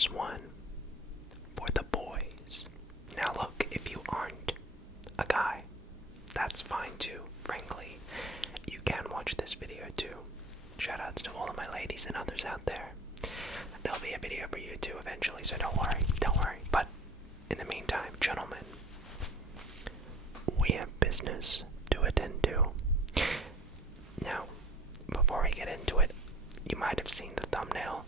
this one for the boys. Now look, if you aren't a guy, that's fine too, frankly. You can watch this video too. Shoutouts to all of my ladies and others out there. There'll be a video for you too eventually, so don't worry. But in the meantime, gentlemen, we have business to attend to. Now, before we get into it, you might have seen the thumbnail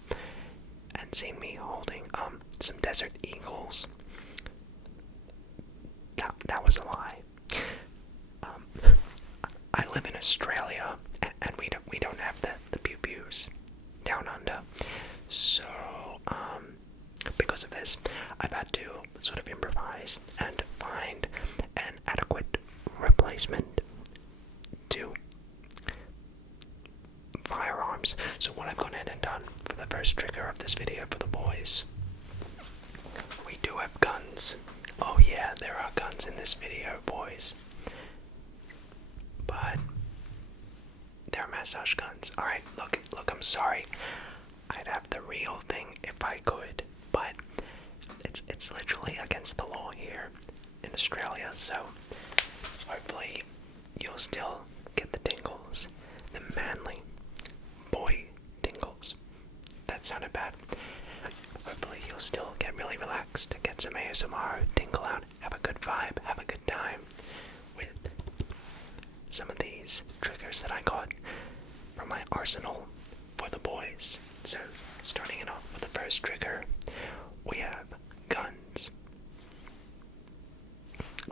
and seen me holding some desert eagles. That was a lie. I live in Australia, and we don't have the pew-pews down under. So, because of this, I've had to sort of improvise and find an adequate replacement to firearms. So what I've gone ahead and done for the first trigger of this video for the boys, we do have guns. Oh yeah, there are guns in this video, boys. But they're massage guns. Alright, look, I'm sorry. I'd have the real thing if I could, but it's literally against the law here in Australia, so hopefully you'll still get the tingles, the manly boy tingles. That sounded bad. Hopefully you'll still get really relaxed, get some ASMR, tingle out, have a good vibe, have a good time with some of these triggers that I got from my arsenal for the boys. So, starting it off with the first trigger, we have guns.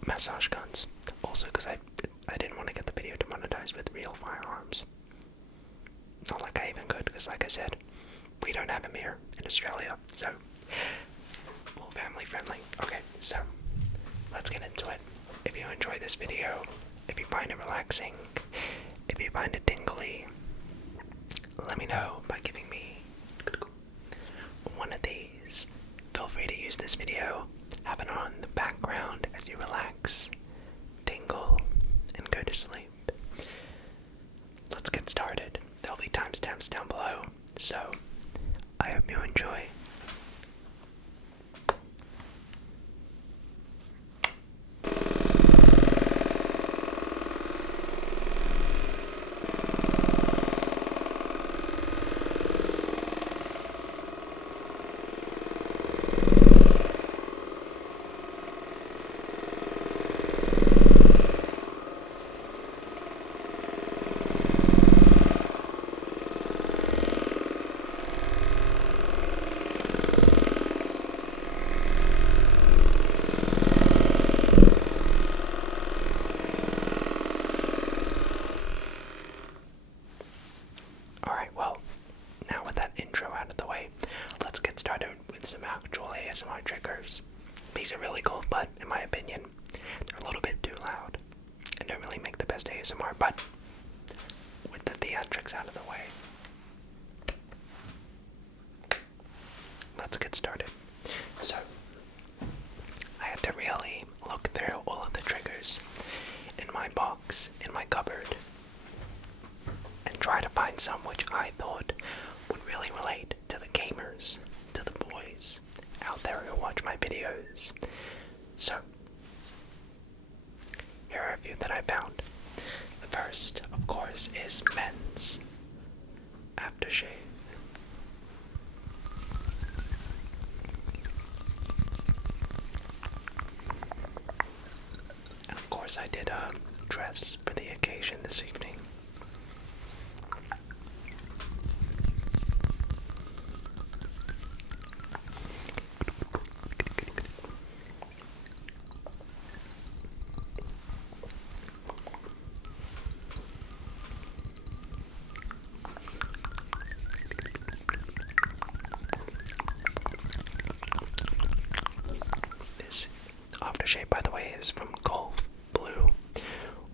Massage guns. Also, because I didn't want to get the video demonetized with real firearms. Not like I even could, because like I said, we don't have them here in Australia, so, well, family friendly. Okay, so, let's get into it. If you enjoy this video, if you find it relaxing, if you find it tingly, let me know by giving me one of these. Feel free to use this video, have it on the background as you relax, tingle, and go to sleep. Let's get started. There'll be timestamps down below, so I hope you enjoy. ASMR triggers. These are really cool, but in my opinion, they're a little bit too loud and don't really make the best ASMR, but with the theatrics out of the way, let's get started. So, I had to really look through all of the triggers in my box, in my cupboard, and try to find some which I thought would really relate to the gamers, to the boys out there who watch my videos. So, here are a few that I found. The first, of course, is men's aftershave. And of course I did a dress for the occasion this evening. This aftershave, by the way, is from Golf Blue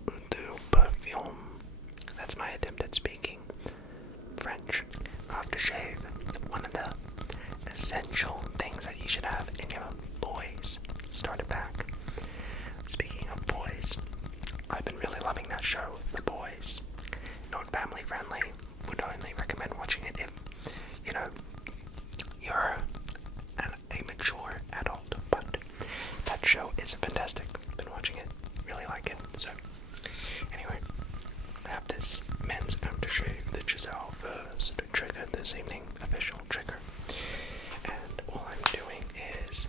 Eau Perfume. That's my attempt at speaking French. Aftershave, one of the essential things that you should have in your boys starter pack. Speaking of boys, I've been really loving that show, The Boys. Not family friendly. Would only recommend watching it if, you know, you're an is fantastic. Been watching it, really like it. So, anyway, I have this men's aftershave, which is our first trigger this evening, official trigger. And all I'm doing is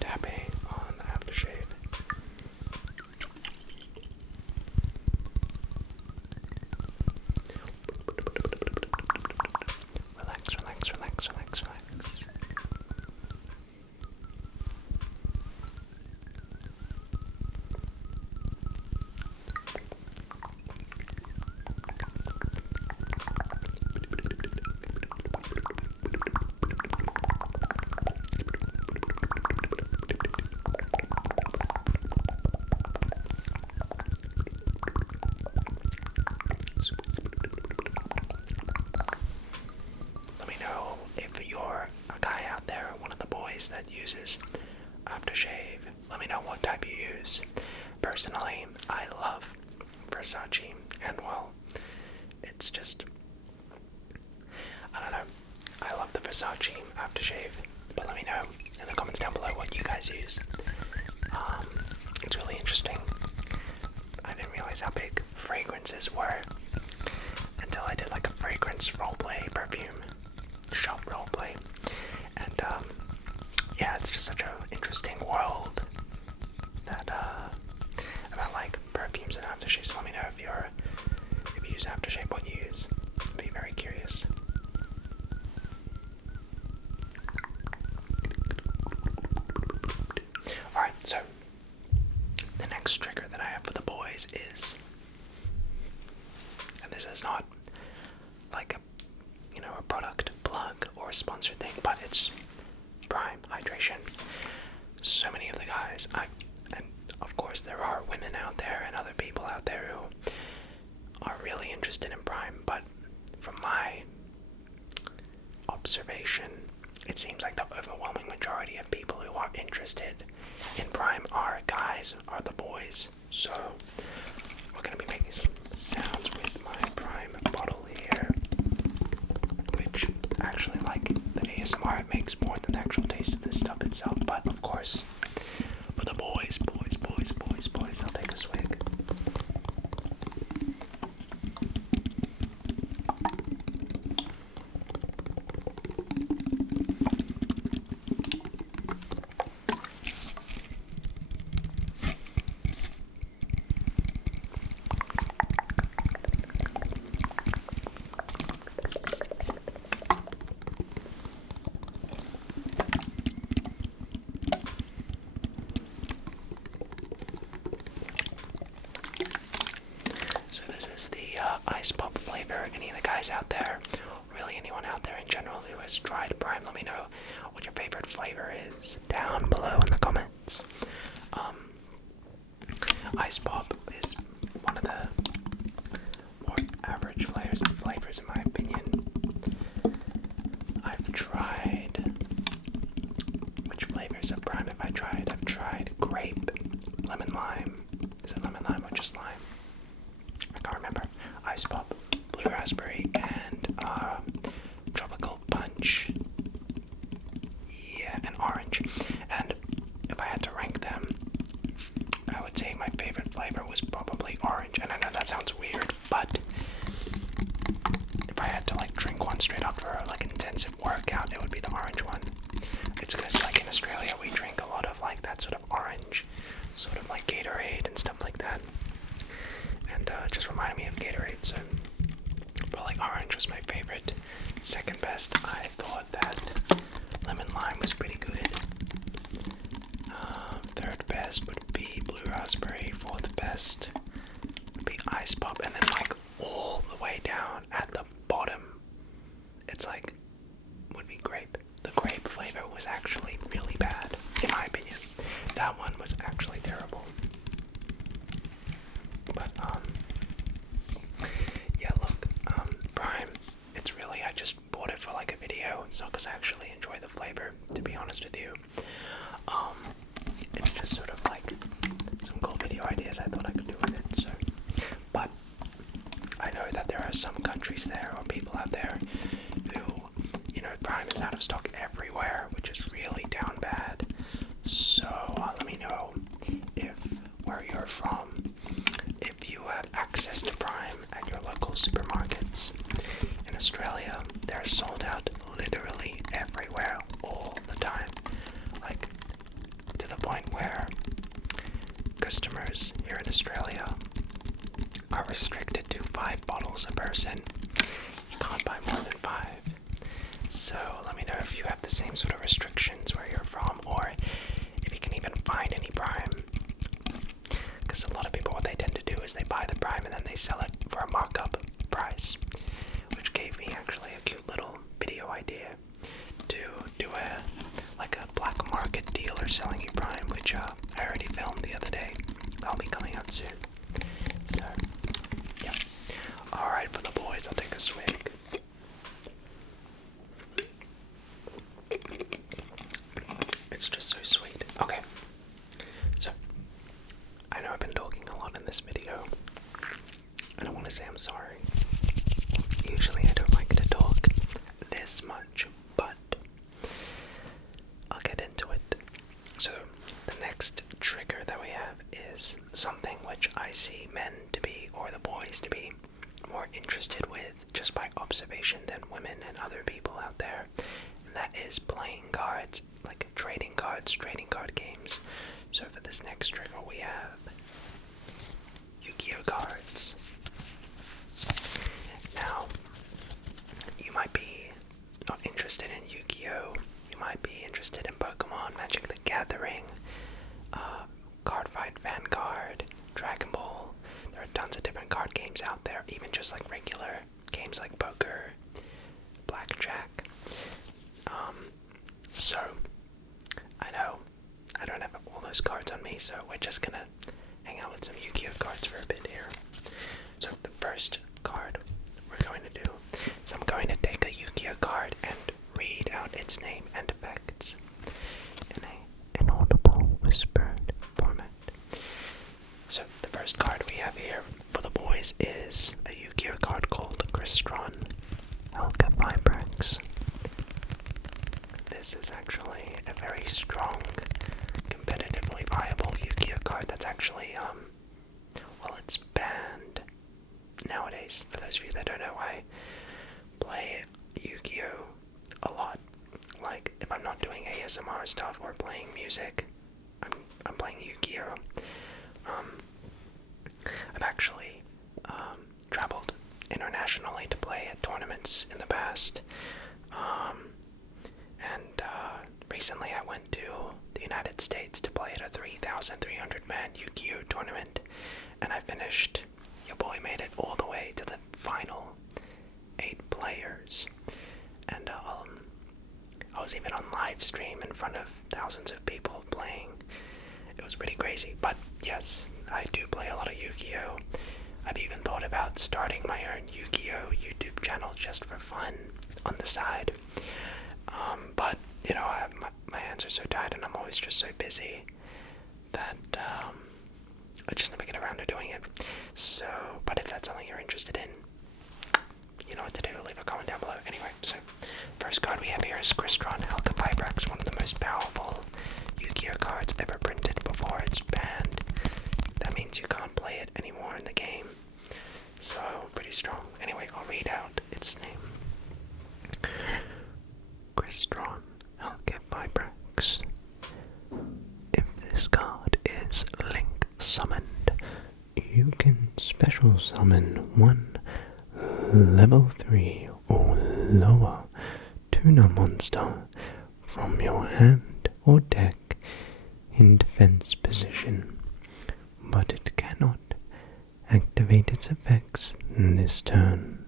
tapping on the aftershave. Relax, relax, relax, relax, relax. Let me know if you're a guy out there, one of the boys that uses aftershave. Let me know what type you use. Personally, I love Versace, and well, it's just, I don't know, I love the Versace aftershave, but let me know in the comments down below what you guys use. It's really interesting. I didn't realize how big fragrances were until I did like a fragrance roleplay, perfume shop roleplay, and yeah, it's just such an interesting world that about like perfumes and aftershaves. Let me know if you use aftershave, what you use. I'd be very curious. Alright, so the next trigger that I have for the boys is, and this is not like a product plug or a sponsored thing, but it's Prime hydration. So many of the guys, and of course there are women out there and other people out there who are really interested in Prime, but from my observation, it seems like the overwhelming majority of people who are interested in Prime are guys, are the boys. So we're gonna be making some sounds with my Prime bottle here, which actually, like, the ASMR it makes more than the actual taste of this stuff itself. But of course, for the boys, I'll take a swig. Ice pop flavor. Any of the guys out there, really anyone out there in general who has tried Prime, let me know what your favorite flavor is down below in the comments. Ice pop is one of the more average flavors in my opinion. I've tried, which flavors of Prime have I tried? I've tried grape, lemon lime. Is it lemon lime or just lime? I can't remember. Ice pop, blue raspberry, and tropical punch. Yeah, and orange. And if I had to rank them, I would say my favorite flavor was probably orange. And I know that sounds weird, but if I had to like drink one straight after like an intensive workout, it would be the orange one. It's because like in Australia we drink a lot of like that sort of orange, sort of like Gatorade and stuff like that. And just reminded me of Gatorade, so probably orange was my favorite. Second best, I thought that lemon lime was pretty good. Third best would be blue raspberry. Fourth best would be ice pop, and then like all the way down at the bottom, it's like would be grape. The grape flavor was actually really bad, in my opinion. That one was actually terrible. But yeah, look, Prime, it's really, I just bought it for like a video. It's not because I actually enjoy the flavor, to be honest with you. It's just sort of like some cool video ideas I thought I could do with it, so. But I know that there are some countries there, or people out there, who, Prime is out of stock everywhere, which is really down bad. local supermarkets. In Australia, they're sold out literally everywhere all the time. Like, to the point where customers here in Australia are restricted to 5 bottles a person. You can't buy more than 5. So let me know if you have the same sort of restrictions where you're from, or if you can even find any Prime. Because a lot of people, what they tend to do is they buy the Prime and then they sell it for a markup price, which gave me actually a cute little video idea to do a black market deal or selling you Prime, which I already filmed the other day. That'll be coming out soon. So yeah. Alright, for the boys, I'll take a swig. It's just so sweet. Okay. So, I know I've been talking a lot in this video. I don't want to say I'm sorry. Usually I don't like to talk this much, but I'll get into it. So, the next trigger that we have is something which I see men to be, or the boys to be, more interested with just by observation than women and other people out there. And that is playing cards, like trading cards, trading card games. So for this next trigger we have Yugioh cards. Now, you might be not interested in Yugioh, you might be interested in Pokemon, Magic the Gathering, Cardfight Vanguard, Dragon Ball. There are tons of different card games out there, even just like regular games like poker, blackjack. So, I know I don't have all those cards on me, so we're just gonna hang out with some Yugioh cards for a bit here. So the first card we're going to do is I'm going to take a Yugioh card and read out its name and effects in a inaudible whispered format. So the first card we have here for the boys is a Yugioh card called Crystron Helga Vibrax. This is actually a very strong, competitively viable Yugioh card that's actually, well, it's banned nowadays. For those of you that don't know, I play Yugioh a lot. Like, if I'm not doing ASMR stuff or playing music, I'm playing Yugioh. I've actually traveled internationally to play at tournaments in the past. And recently I went to the United States to play at a 3,300 man Yugioh tournament, and I finished. Your boy made it all the way to the final 8 players, and I was even on live stream in front of thousands of people playing. It was pretty crazy, but yes, I do play a lot of Yugioh. I've even thought about starting my own Yugioh YouTube channel just for fun on the side. But, you know, my hands are so tied and I'm always just so busy that I just never get around to doing it. So, but if that's something you're interested in, you know what to do, leave a comment down below. Anyway, so first card we have here is Crystron Helga Vibrax, one of the most powerful Yugioh cards ever printed before it's banned. That means you can't play it anymore in the game. So, pretty strong. Anyway, I'll read out its name. Crystron Helga Vibrax. If this card is link summoned, you can special summon one level 3 or lower tuna monster from your hand or deck in defense position, but it cannot activate its effects this turn.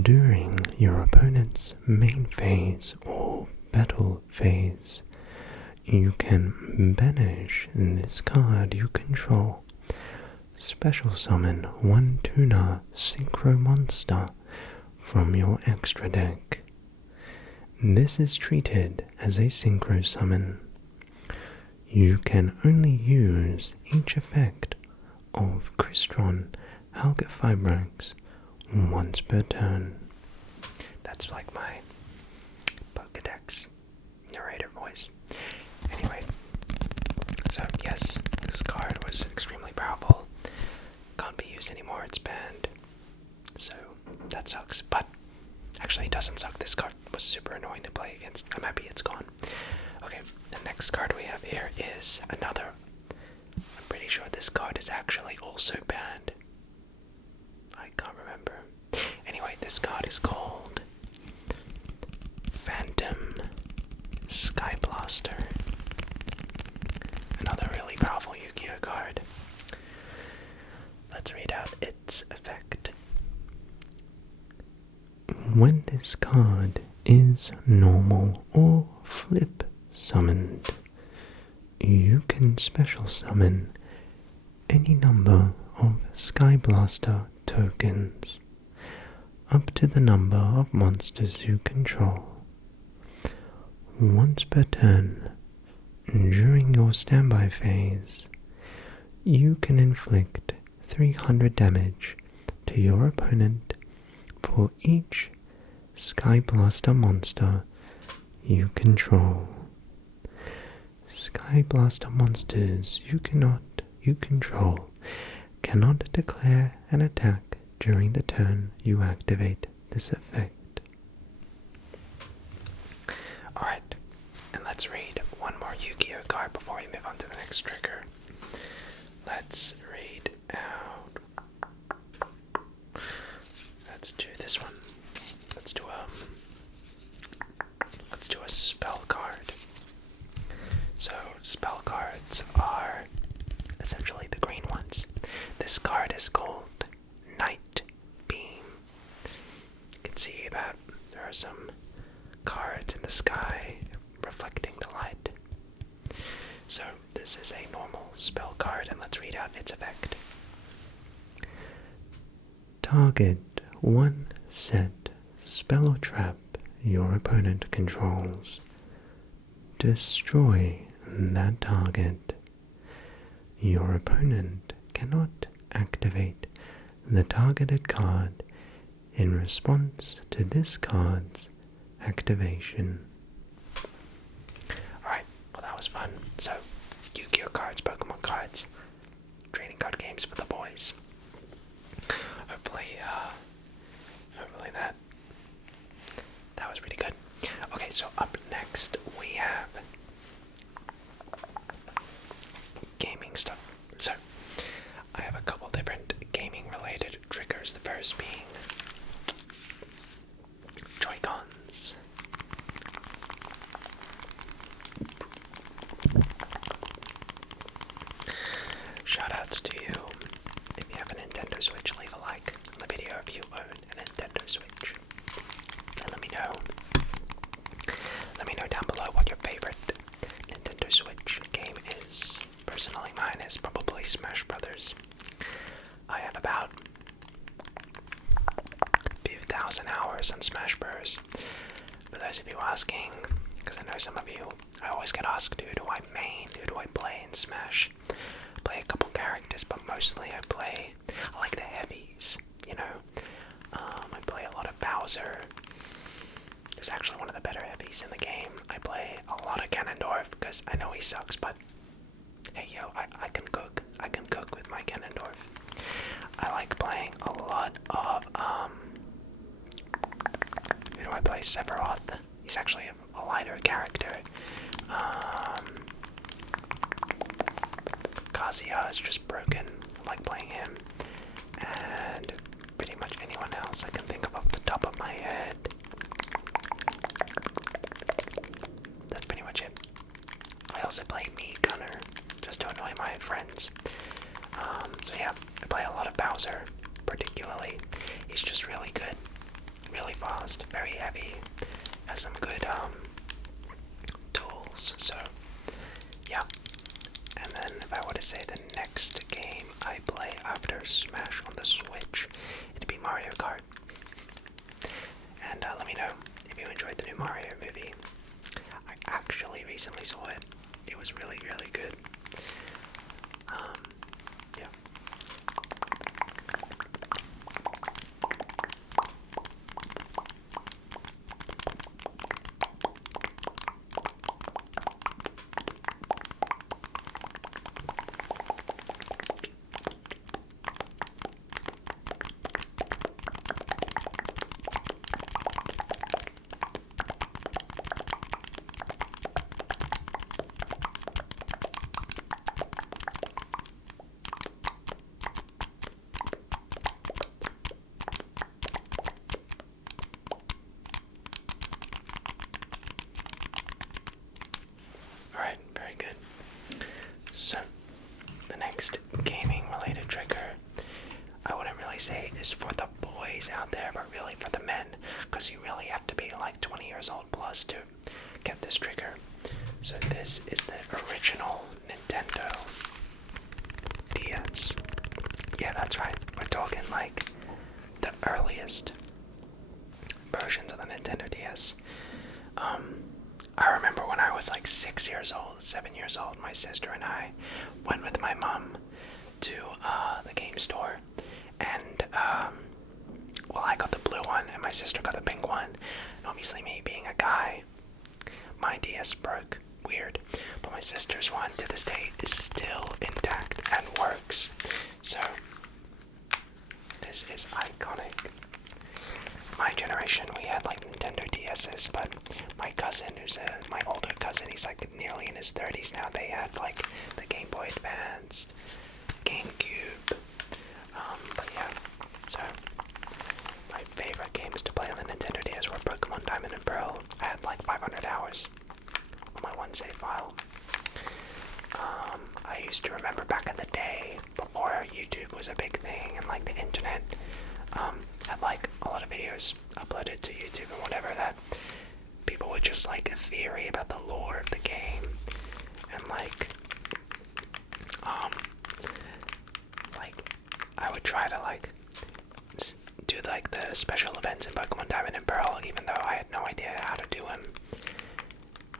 During your opponent's main phase or battle phase, you can banish this card you control. Special summon one tuna synchro monster from your extra deck. This is treated as a synchro summon. You can only use each effect of Crystron Helga Vibrax once per turn. That's like my Pokedex narrator voice. Anyway, so yes, this card was extremely powerful. Can't be used anymore, it's banned. that sucks. But actually, it doesn't suck. This card was super annoying to play against. I'm happy it's gone. Okay, the next card we have here is another. I'm pretty sure this card is actually also banned. I can't remember. Anyway, this card is called Phantom Sky Blaster. Another really powerful Yugioh card. Let's read out its effect. When this card is normal or flip summoned, you can special summon any number of Sky Blaster tokens up to the number of monsters you control. Once per turn, during your standby phase, you can inflict 300 damage to your opponent for each Sky Blaster monster you control. Sky Blaster monsters you control cannot declare an attack during the turn you activate this effect. Alright, and let's read one more Yugioh card before we move on to the next trigger. Let's read out. Let's do this one. Let's do a spell card. So spell cards are essentially the green ones. This card is called Night Beam. You can see that there are some cards in the sky reflecting the light. So this is a normal spell card, and let's read out its effect. Target one set spell or trap your opponent controls. Destroy that target. Your opponent cannot activate the targeted card in response to this card's activation. Alright, well that was fun. So, Yu-Gi-Oh cards, Pokemon cards, trading card games for the boys. Hopefully that was pretty good. Okay, so up next we have gaming stuff. So, I have a couple different gaming related triggers. The first being joycons. Shoutouts to you. If you have a Nintendo Switch, leave a like on the video if you own a Nintendo Switch. And let me know down below what your favorite Nintendo Switch game is. Personally, mine is probably Smash Brothers. I have about a few thousand hours on Smash Bros. For those of you asking, because I know some of you, I always get asked, who do I main, who do I play in Smash? Play a couple characters, but mostly I like the heavies, you know. I play a lot of Bowser. He's actually one of the better heavies in the game. I play a lot of Ganondorf because I know he sucks, but hey yo, I can cook. I can cook with my Ganondorf. I like playing a lot of who do I play? Sephiroth. He's actually a lighter character. Kazuya is just broken. I like playing him. And pretty much anyone else I can think of off the top of my head. That's pretty much it. I also play Mii Gunner, just to annoy my friends. So yeah, I play a lot of Bowser, particularly. He's just really good, really fast, very heavy, has some good tools, so yeah. And then if I were to say the next game I play after Smash on the Switch, it'd be Mario Kart. And let me know if you enjoyed the new Mario movie. I actually recently saw it. It was really, really good. Yeah. like 20 years old plus to get this trigger. So this is the original Nintendo DS. Yeah, that's right. We're talking like the earliest versions of the Nintendo DS. I remember when I was like 6 years old, 7 years old, my sister and I went with my mom to the game store, and well, I got the blue one and my sister got the pink one. And obviously, me being a guy, my DS broke. Weird. But my sister's one to this day is still intact and works. So this is iconic. My generation, we had like Nintendo DS's, but my cousin, who's my older cousin, he's like nearly in his 30s now. They had like the Game Boy Advance, GameCube. But yeah, so my favorite games to play on the Nintendo DS were Pokemon Diamond and Pearl. I had like 500 hours on my one save file. I used to remember back in the day, before YouTube was a big thing and like the internet had like a lot of videos uploaded to YouTube and whatever, that people would just like a theory about the lore of the game, and like I would try to like do like the special events in Pokemon Diamond and Pearl, even though I had no idea how to do them.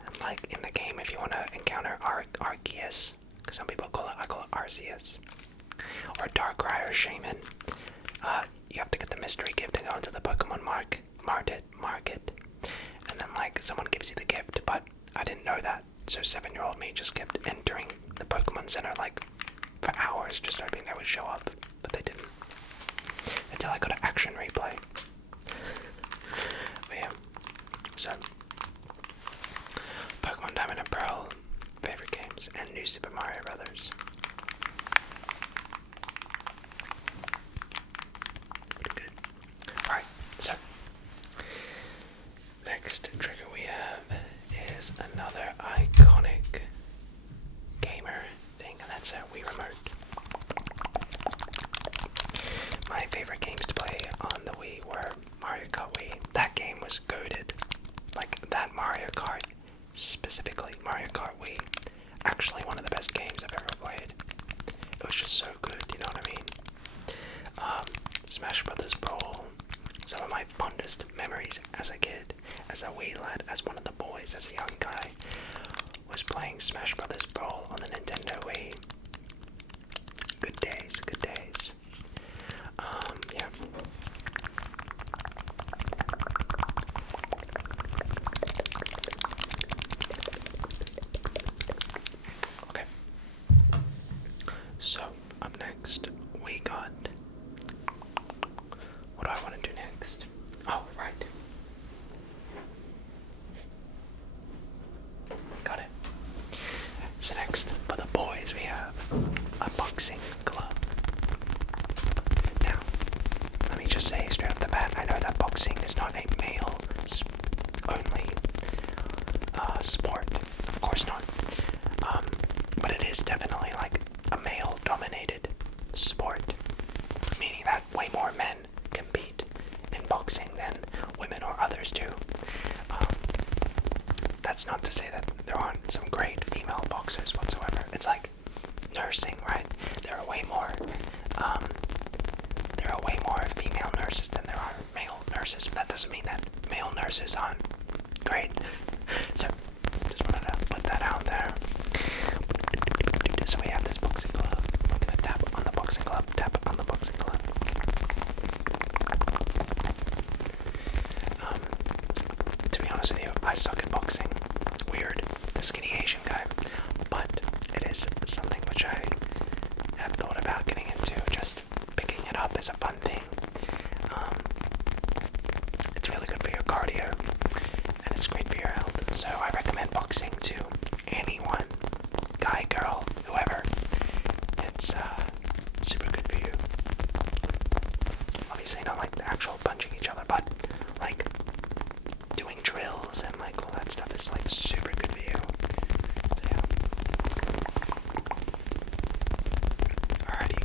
And like in the game, if you want to encounter Arceus, because some people call it, I call it Arceus, or Darkrai or Shaman, you have to get the mystery gift and go into the Pokemon market, and then like someone gives you the gift, but I didn't know that, so 7-year-old me just kept entering the Pokemon Center like for hours, just hoping they would show up, but they didn't, until I got an action replay. But yeah, so Pokemon Diamond and Pearl, favorite games, and New Super Mario Brothers. Pretty good. Alright, so next trigger we have is another iconic gamer thing, and that's a Wii Remote. My favorite games to play on the Wii were Mario Kart Wii. That game was goated. Like, that Mario Kart, specifically Mario Kart Wii, actually one of the best games I've ever played. It was just so good, you know what I mean? Smash Brothers Brawl, some of my fondest memories as a kid, as a Wii lad, as one of the boys, as a young guy, was playing Smash Brothers Brawl on the Nintendo Wii. Good days, good days. Yeah. Okay. So, up next, we got... What do I want to do next? Oh, right. Got it. So next, for the boys, we have a boxing glove. Now, let me just say straight off the bat, I know that boxing is not a male-only sport. Of course not. But it is definitely like a male-dominated sport, meaning that way more men compete in boxing than women or others do. That's not to say that there aren't some great female boxers whatsoever. It's like nursing, right? There are way more female nurses than there are male nurses, but that doesn't mean that male nurses aren't great. So, just wanted to put that out there. So we have this boxing glove. We're gonna tap on the boxing glove, tap on the boxing glove. To be honest with you, I suck at boxing. Weird, the skinny Asian guy. But it is something which I have thought about getting into, just picking it up as a fun thing. It's really good for your cardio, and it's great for your health. So I recommend boxing to anyone, guy, girl, whoever. It's super good for you. Obviously not like the actual punching each other, but like doing drills and like all that stuff is like super good for you. So yeah. Alrighty.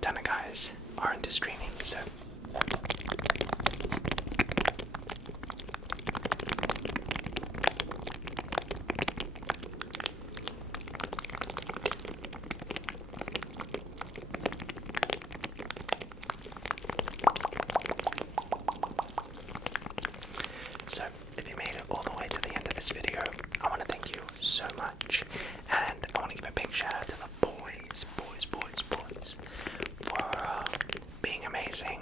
ton of guys are into streaming, so. So, if you made it all the way to the end of this video, I want to thank you so much, and I want to give a big shout out to the boys, for being amazing,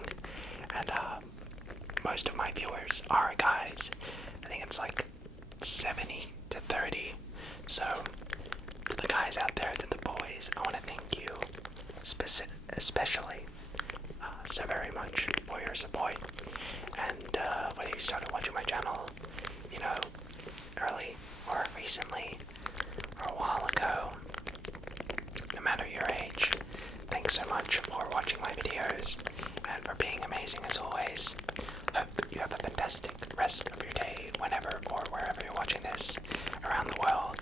and most of my viewers are guys. I think it's like 70 to 30, so to the guys out there, to the boys, I want to thank you especially so very much for your support, and whether you started watching my channel, you know, early or recently or a while ago, no matter your age, thanks so much for watching my videos and for being amazing as always. Hope you have a fantastic rest of your day whenever or wherever you're watching this around the world,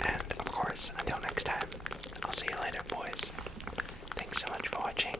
and of course, until next time, I'll see you later, boys. Thanks so much for watching,